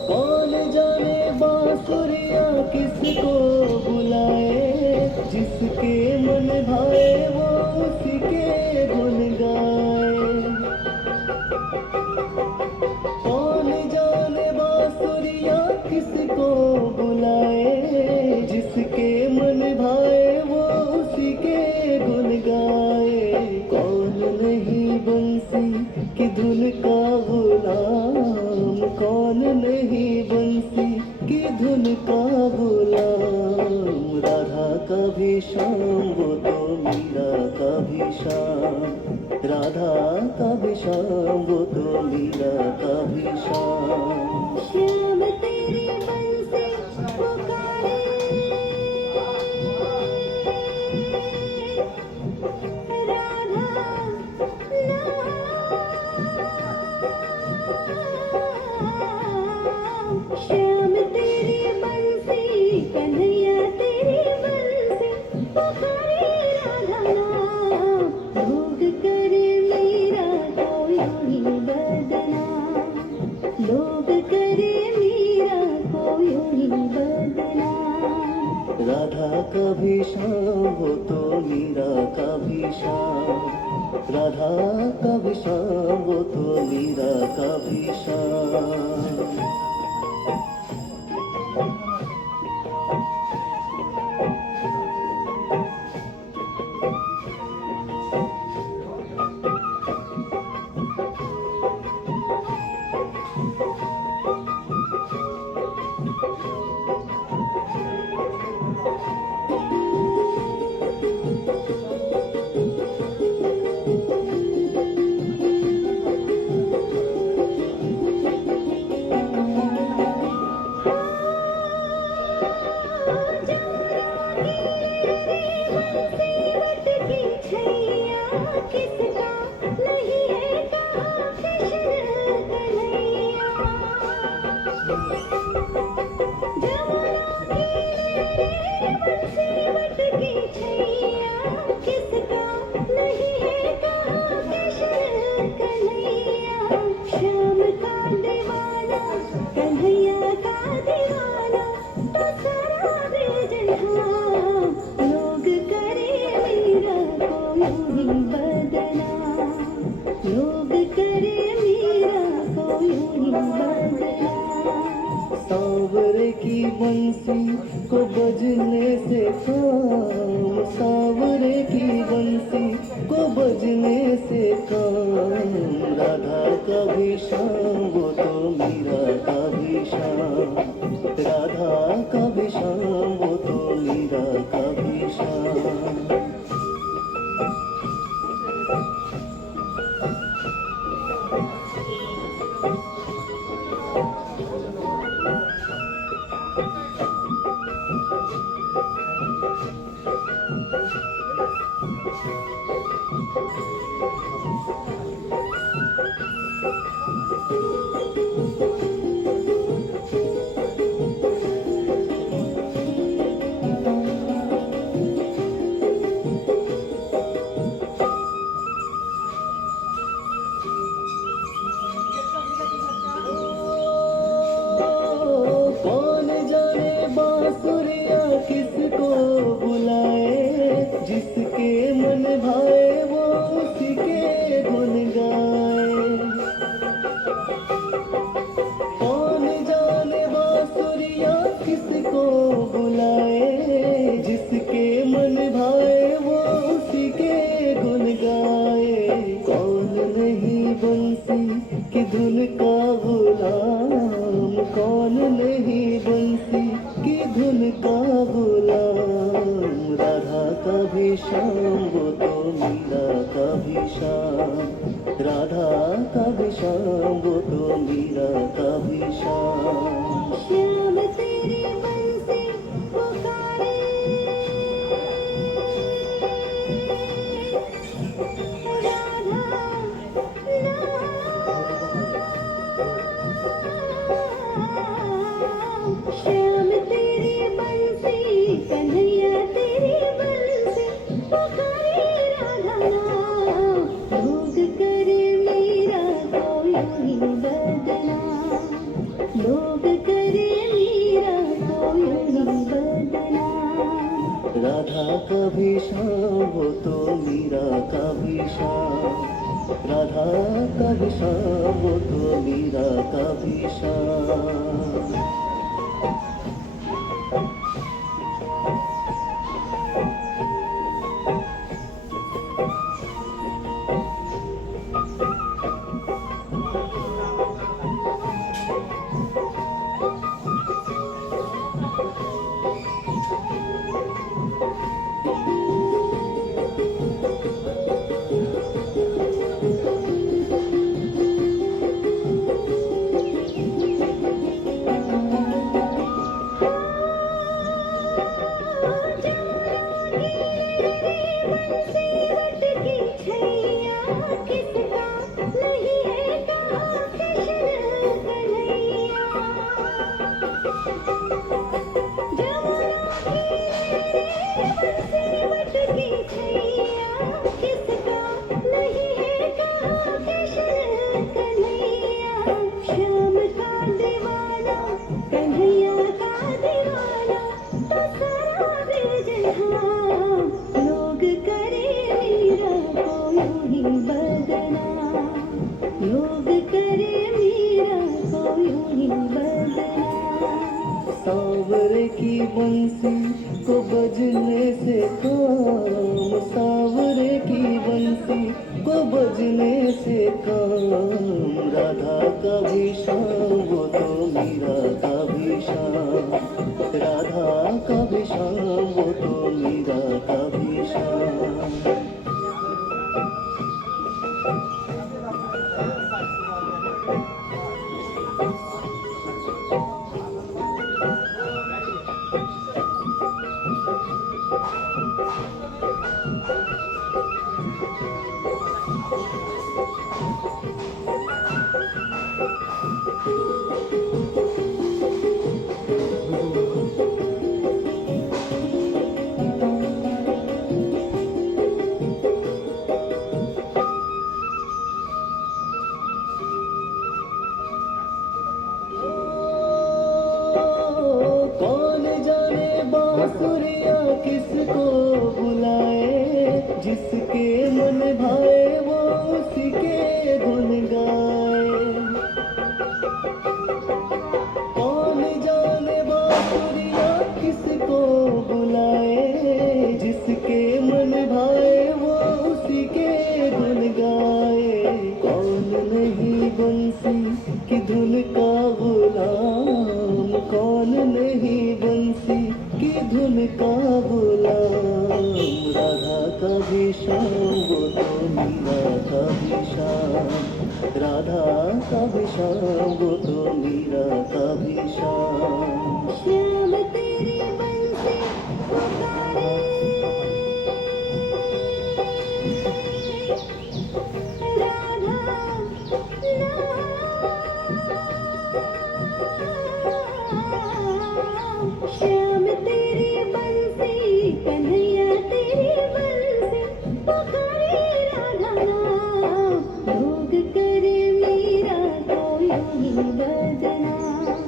कौन जाने बांसुरिया किसको बुलाए, जिसके मन भाए वो उसी के गुन गाए। कौन जाने बांसुरिया किसको बुलाए, जिसके मन भाए वो उसी के गुन गाए। कौन नहीं बंसी की धुन का गुलाम, कौन नहीं बंसी की धुन का गुलाम। राधा का भी श्याम वो तो मीरा का भी श्याम, राधा का भी श्याम वो तो मीरा का भी श्याम। श्याम तेरी बंसी पुकारे, राधा श्याम तेरी बंसी, कन्हैया तेरी बंसी पुकारे, राधा नाम। भोग करे मीरा को यूं ही बदनाम, लोग करे मीरा को यूं ही बदनाम। राधा का भी श्याम वो तो मीरा का भी श्याम, राधा का भी श्याम वो तो मीरा का भी श्याम। किसका नहीं है कहाँ कृष्ण कन्हैया। जमुना की बंसी मटकी छैया, किसका नहीं है कहाँ कृष्ण कन्हैया। श्याम का दीवाना कन्हैया का दीवाना, तो सारा ब्रज हाँ। लोग करे मीरा को यूं ही बदनाम, लोग करे मीरा को यूं ही बदनाम। सांवरे की बंसी को बजने से काम, सांवरे की बंसी को बजने से काम। राधा का भी श्याम वो तो मीरा का भी श्याम, राधा का भी श्याम वो तो मीरा का भी श्याम। कौन जाने बांसुरिया किसको बुलाए, जिसके मन भाए वो उसी के गुन गाए। कौन जाने बांसुरिया किसको बुलाए, जिसके मन भाए वो उसी के गुन गाए। कौन नहीं बंसी की धुन का गुलाम, कौन नहीं बंसी की धुन का गुलाम। राधा का भी श्याम वो तो मीरा का भी श्याम, राधा का भी श्याम वो तो मीरा का भी श्याम। श्याम तेरी बंसी कन्हैया तेरी बंसी पुकारे राधा नाम लोग करे मीरा को यूं ही बदनाम लोग करे मीरा को यूं ही बदनाम राधा का भी श्याम वो तो मीरा का भी श्याम राधा का भी श्याम वो तो मीरा का भी श्याम सीवट की छैया किसका नहीं है कहाँ कृष्ण कन्हैया सीवट की छैया किसका नहीं है कहाँ कृष्ण कन्हैया श्याम का दीवाना कन्हैया का दीवाना तो सारा बेजहां लोग करे मीरा को यूं ही बदनाम लोग करे मीरा को यूं ही बदनाम सांवरे की बंसी को बजने से काम सांवरे की बंसी को बजने से काम राधा का भी श्याम वो तो मीरा का भी श्याम राधा का भी श्याम वो तो मीरा का भी श्याम कौन जाने बांसुरिया किसको बुलाए जिसके मन भाए वो उसी के धुन गाए कौन जाने बांसुरिया किसको बुलाए जिसके मन भाए वो उसी के धुन गाए कौन नहीं बंसी की धुन का गुलाम कौन नहीं बंसी की धुन का गुलाम राधा का भी श्याम वो तो मीरा का भी श्याम राधा का भी श्याम वो तो मीरा का भी श्याम श्याम तेरी बंसी पुकारे राधा नाम श्याम तेरी बंसी कन्हैया तेरी बंसी पुकारे राधा नाम लोग करे मीरा को यूं ही बदनाम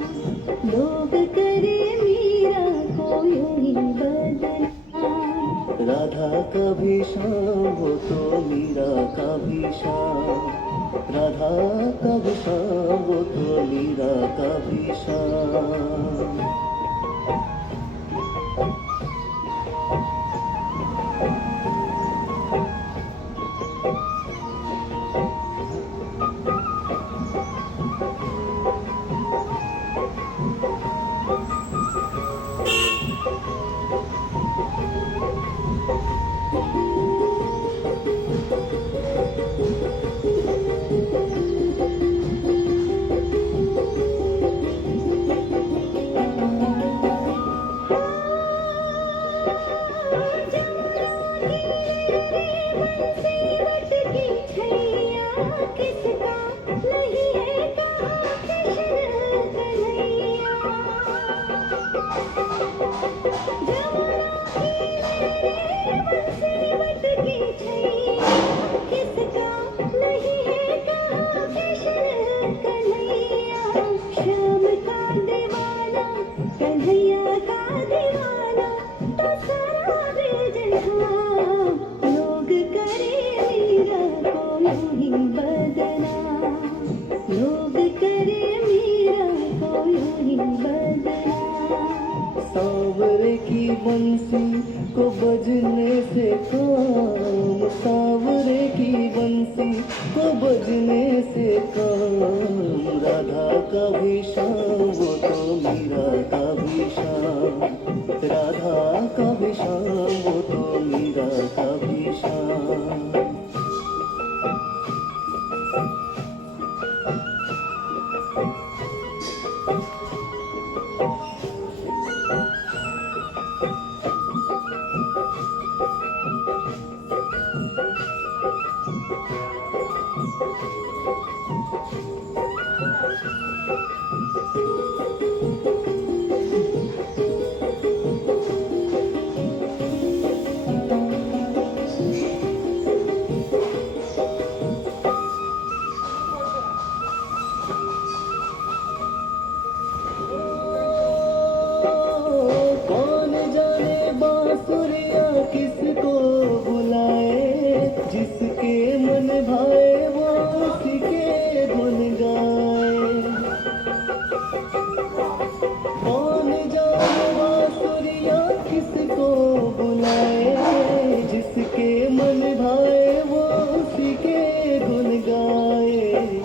लोग करे मीरा को यूं ही बदनाम राधा का भी श्याम वो तो मीरा का भी श्याम राधा का भी श्याम वो तो मीरा का भी श्याम का दीवाना, कन्हैया का दीवाना, तो सारा बेजहां लोग करे मीरा को यूं ही बदनाम, लोग करे मीरा को यूं ही बदनाम। सांवरे की बंसी को बजने से काम, सांवरे की बंसी को बजने से काम, राधा का भी शाम वो तो मीरा का भी शाम, राधा का भी शाम वो तो मीरा का भी शाम। कौन जाने बांसुरिया किसको बुलाए, जिसके मन भाए वो उसी के धुन गाए। कौन जाने बांसुरिया किसको बुलाए, जिसके मन भाए वो उसी के धुन गाए।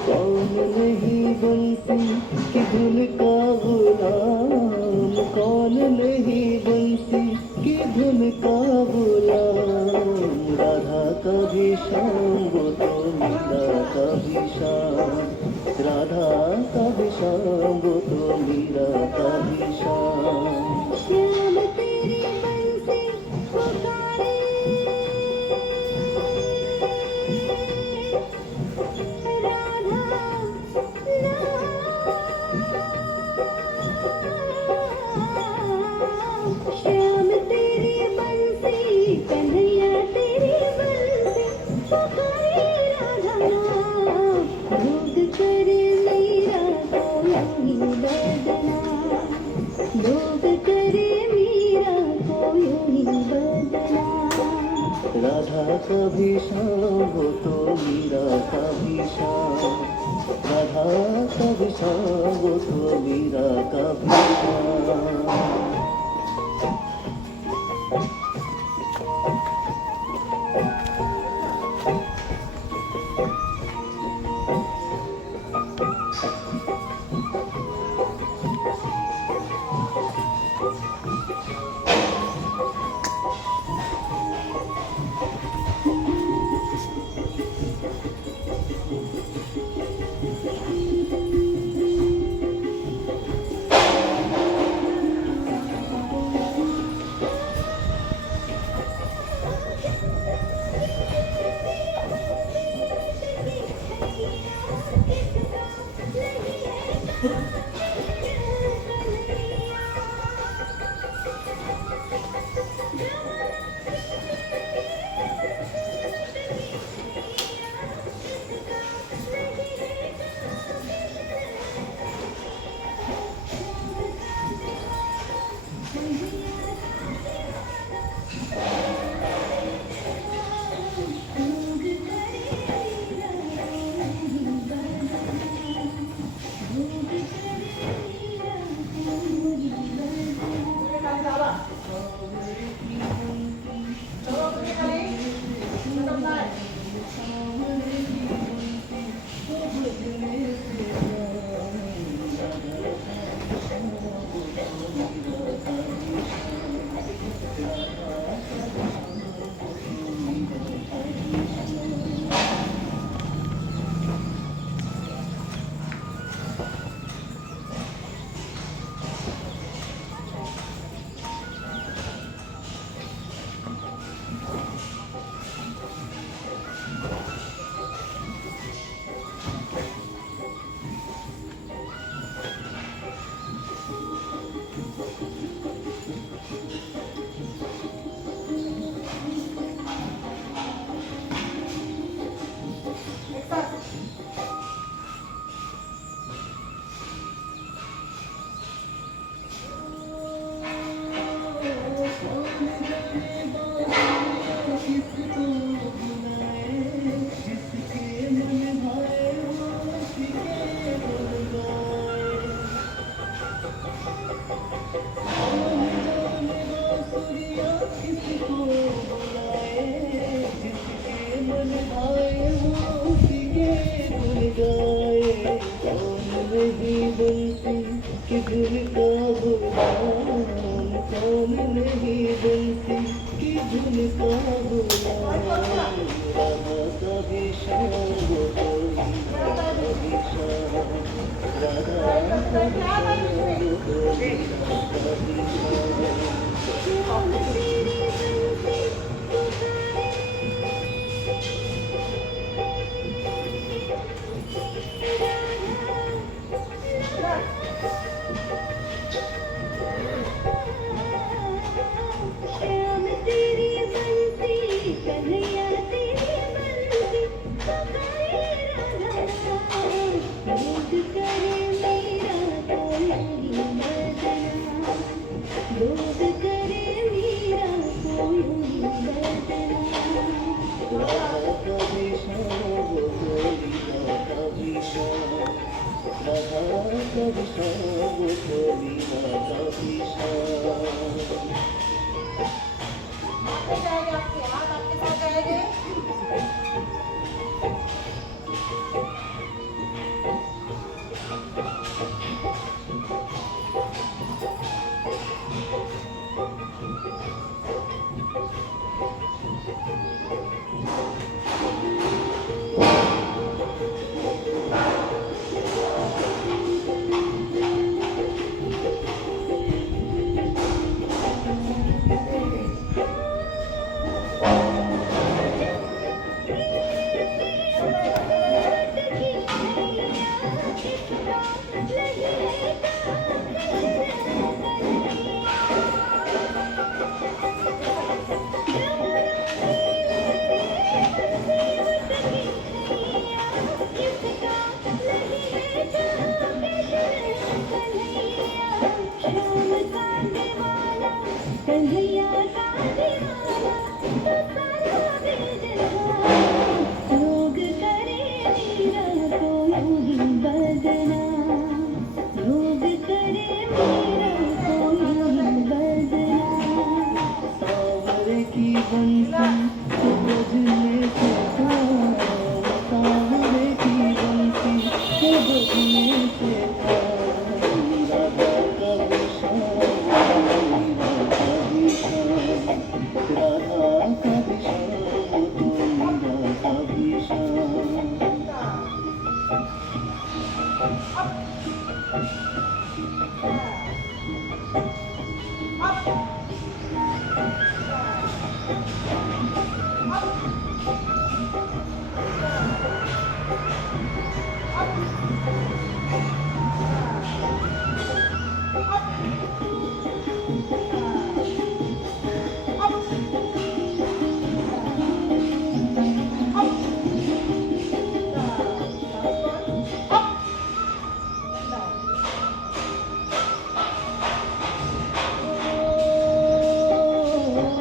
कौन नहीं बंसी की धुन का गुलाम, कौन नहीं बंसी की धुन का गुलाम, राधा का भी शाम वो तो मीरा का भी शाम, राधा का भी शाम वो तो मीरा का भी शाम। श्याम तेरी बंसी पुकारे, राधा नाम। श्याम तेरी बंसी, कन्हैया तेरी बंसी, पुकारे राधा नाम, लोग करे मीरा को यूं ही बदनाम, लोग करे मीरा को यूं ही बदनाम। राधा का भी शाम वो तो मीरा का भी शाम, राधा का भी शाम वो तो मीरा का भी शाम। का गुलाम कौन नहीं बंसी की धुन का गुलाम राधा कभी शाम वो कोई कभी शाम राधा कभी शाम वो कोई कभी शाम श्याम तेरी बंसी पुकारे श्याम तेरी बंसी कन्हैया तेरी बंसी पुकारे राधा लोग करे मेरा कोई बदनाम लोग करे मेरा कोई बदनाम राधा कभी शाम वो कोई कभी शाम राधा कभी शाम वो कोई कभी शाम आपके जाएंगे आपके हाथ आपके साथ जाएंगे कन्हैया का दीवाना तो सारा बेदरवा लोग करे मेरा कोई बदनाम लोग करे मेरा कोई बदनाम सावरे की बंसी को बजने से काम सावरे की बंसी को बजने से काम राधा कभी शाम कभी शाम राधा कभी शाम तो कभी शाम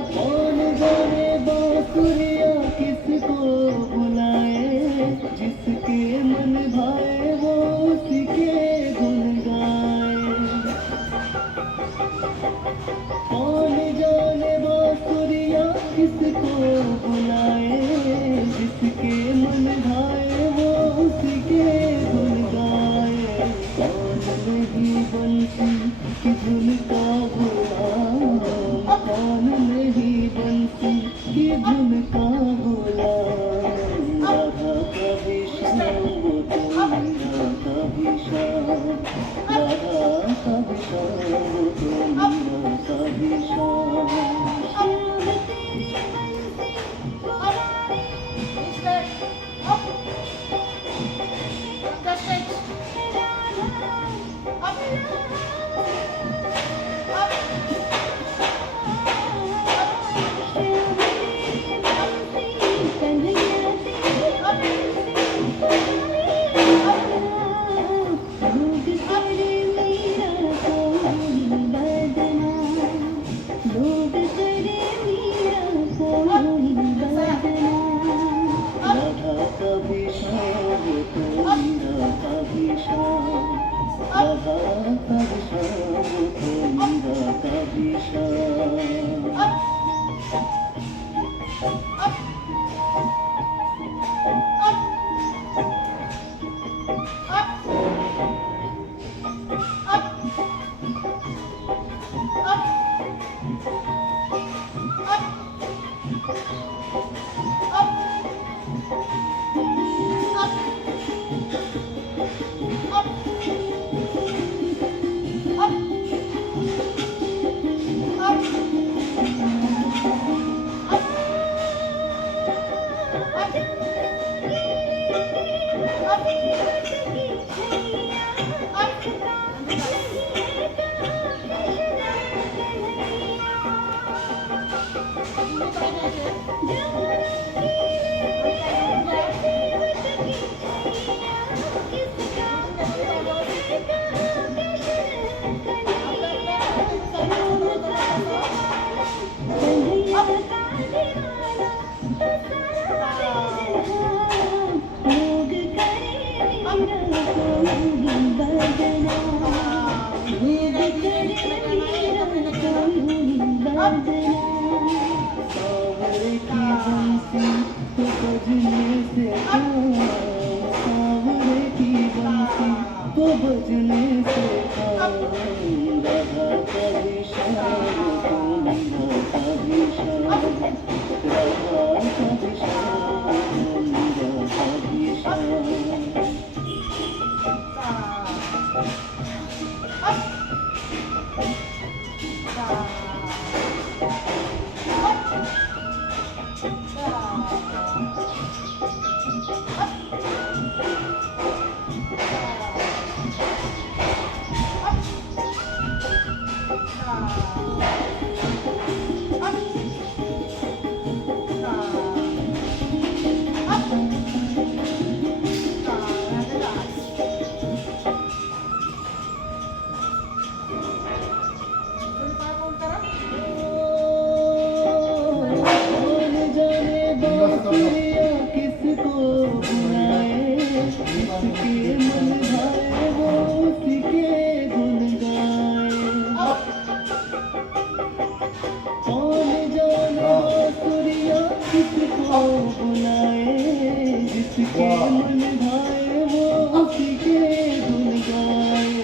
कौन जाने बांसुरिया किसको बुलाए जिसके मन भाए वो उसके गुन गाए कौन जाने बांसुरिया किसको बुलाए जिसके मन भाए वो उसके गुन गाए कौन नहीं बंसी की धुन का गुलाम कौन नहीं बंसी की धुन का गुलाम राधा कभी शाम वो कोई कभी शाम राधा कभी शाम वो कोई कभी शाम श्याम तेरी बंसी पुकारे सावरे की बंसी को बजने से काम, सावरे की बंसी को बजने से काम, राधा का भी शाम को मीरा का भी शाम, राधा का भी शाम को मीरा का भी शाम। बांसुरिया किसको बुलाए, जिसके मन भाए वो उसी के गुन गाए। कौन जाने बांसुरिया किसको बुलाए, जिसके मन भाए वो उसी के गुन गाए।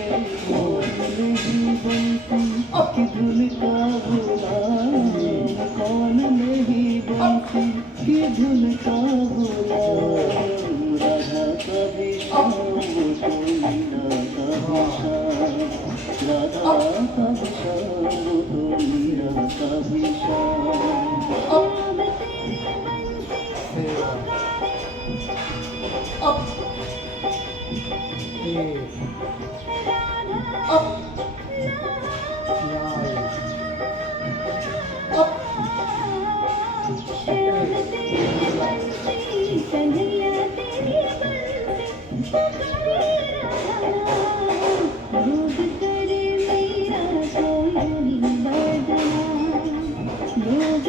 कौन नहीं बंसी की धुन का गुलाम, कौन नहीं बंसी की धुन का गुलाम, राधा का भी शाम तो मीरा का भी शाम, राधा का भी शाम तो मीरा का भी शाम। लोग